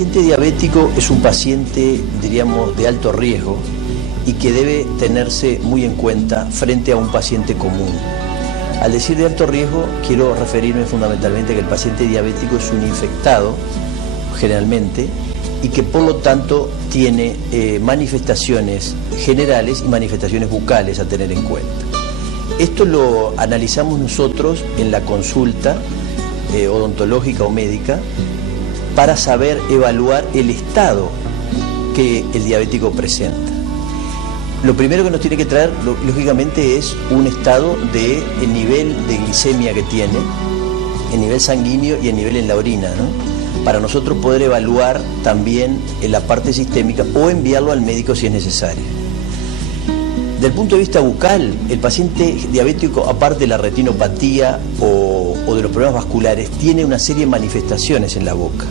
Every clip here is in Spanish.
paciente diabético es un paciente, diríamos, de alto riesgo y que debe tenerse muy en cuenta frente a un paciente común. Al decir de alto riesgo, quiero referirme fundamentalmente a que el paciente diabético es un infectado, generalmente, y que por lo tanto tiene manifestaciones generales y manifestaciones bucales a tener en cuenta. Esto lo analizamos nosotros en la consulta odontológica o médica para saber evaluar el estado que el diabético presenta. Lo primero que nos tiene que traer, lógicamente, es un estado de el nivel de glicemia que tiene, el nivel sanguíneo y el nivel en la orina, ¿no? Para nosotros poder evaluar también en la parte sistémica o enviarlo al médico si es necesario. Del punto de vista bucal, el paciente diabético, aparte de la retinopatía o de los problemas vasculares, tiene una serie de manifestaciones en la boca.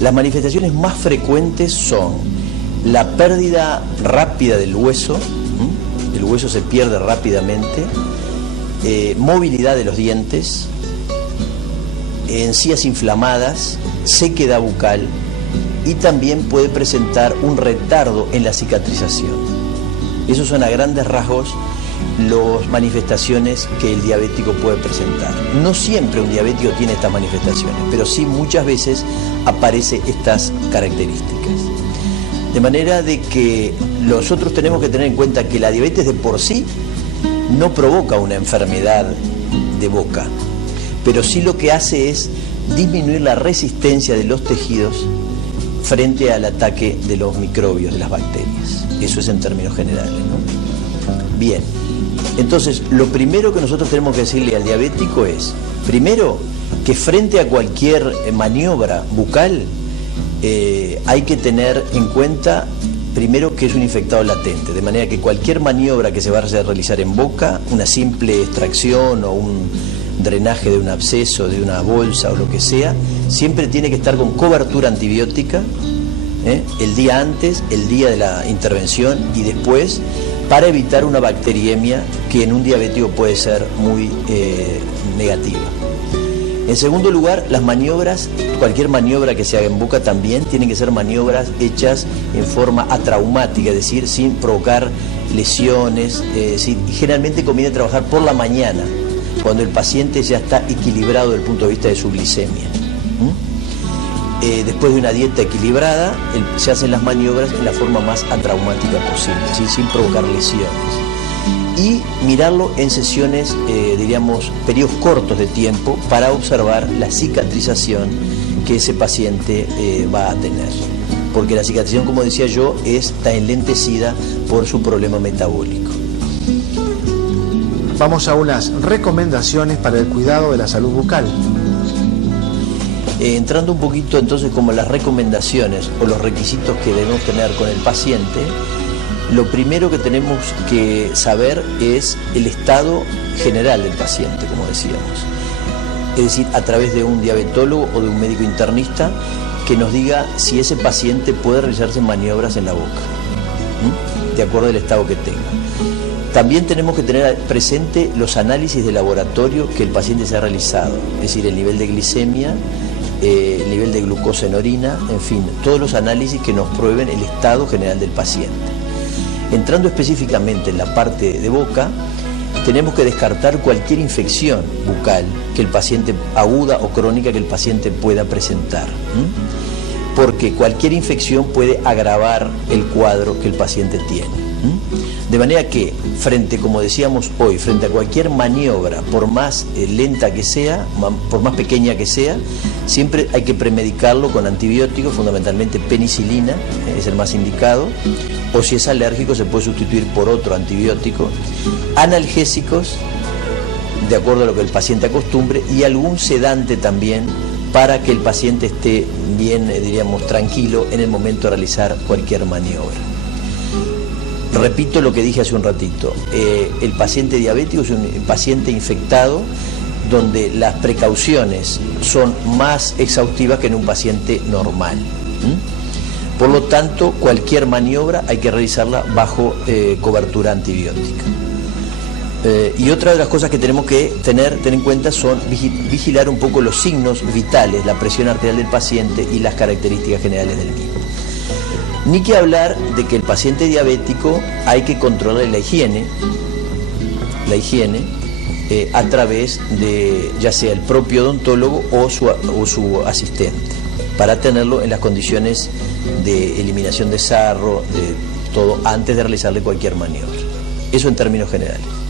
Las manifestaciones más frecuentes son la pérdida rápida del hueso, el hueso se pierde rápidamente, movilidad de los dientes, encías inflamadas, sequedad bucal y también puede presentar un retardo en la cicatrización. Esos son a grandes rasgos las manifestaciones que el diabético puede presentar. No siempre un diabético tiene estas manifestaciones, pero sí muchas veces aparecen estas características. De manera de que nosotros tenemos que tener en cuenta que la diabetes de por sí no provoca una enfermedad de boca, pero sí lo que hace es disminuir la resistencia de los tejidos frente al ataque de los microbios, de las bacterias. Eso es en términos generales, ¿no? Bien, entonces lo primero que nosotros tenemos que decirle al diabético es, primero, que frente a cualquier maniobra bucal, hay que tener en cuenta primero que es un infectado latente, de manera que cualquier maniobra que se va a realizar en boca, una simple extracción o un drenaje de un absceso, de una bolsa o lo que sea, siempre tiene que estar con cobertura antibiótica, el día antes, el día de la intervención y después, para evitar una bacteriemia que en un diabético puede ser muy negativa. En segundo lugar, las maniobras, cualquier maniobra que se haga en boca también tienen que ser maniobras hechas en forma atraumática, es decir, sin provocar lesiones, generalmente conviene trabajar por la mañana, cuando el paciente ya está equilibrado desde el punto de vista de su glicemia. Después de una dieta equilibrada, se hacen las maniobras en la forma más atraumática posible, ¿sí? Sin provocar lesiones. Y mirarlo en sesiones, diríamos, periodos cortos de tiempo para observar la cicatrización que ese paciente va a tener. Porque la cicatrización, como decía yo, está enlentecida por su problema metabólico. Vamos a unas recomendaciones para el cuidado de la salud bucal. Entrando un poquito entonces como las recomendaciones o los requisitos que debemos tener con el paciente, lo primero que tenemos que saber es el estado general del paciente, como decíamos. Es decir, a través de un diabetólogo o de un médico internista que nos diga si ese paciente puede realizarse maniobras en la boca, de acuerdo al estado que tenga. También tenemos que tener presente los análisis de laboratorio que el paciente se ha realizado, es decir, el nivel de glicemia, el nivel de glucosa en orina, en fin, todos los análisis que nos prueben el estado general del paciente. Entrando específicamente en la parte de boca, tenemos que descartar cualquier infección bucal que el paciente, aguda o crónica, que el paciente pueda presentar, porque cualquier infección puede agravar el cuadro que el paciente tiene. De manera que, como decíamos hoy, frente a cualquier maniobra, por más lenta que sea, por más pequeña que sea, siempre hay que premedicarlo con antibióticos, fundamentalmente penicilina, es el más indicado, o si es alérgico se puede sustituir por otro antibiótico, analgésicos, de acuerdo a lo que el paciente acostumbre, y algún sedante también, para que el paciente esté bien, diríamos, tranquilo en el momento de realizar cualquier maniobra. Repito lo que dije hace un ratito, el paciente diabético es un paciente infectado donde las precauciones son más exhaustivas que en un paciente normal. Por lo tanto, cualquier maniobra hay que realizarla bajo cobertura antibiótica. Y otra de las cosas que tenemos que tener en cuenta son vigilar un poco los signos vitales, la presión arterial del paciente y las características generales del mismo. Ni que hablar de que el paciente diabético hay que controlar la higiene a través de ya sea el propio odontólogo o su asistente, para tenerlo en las condiciones de eliminación de sarro, de todo, antes de realizarle cualquier maniobra. Eso en términos generales.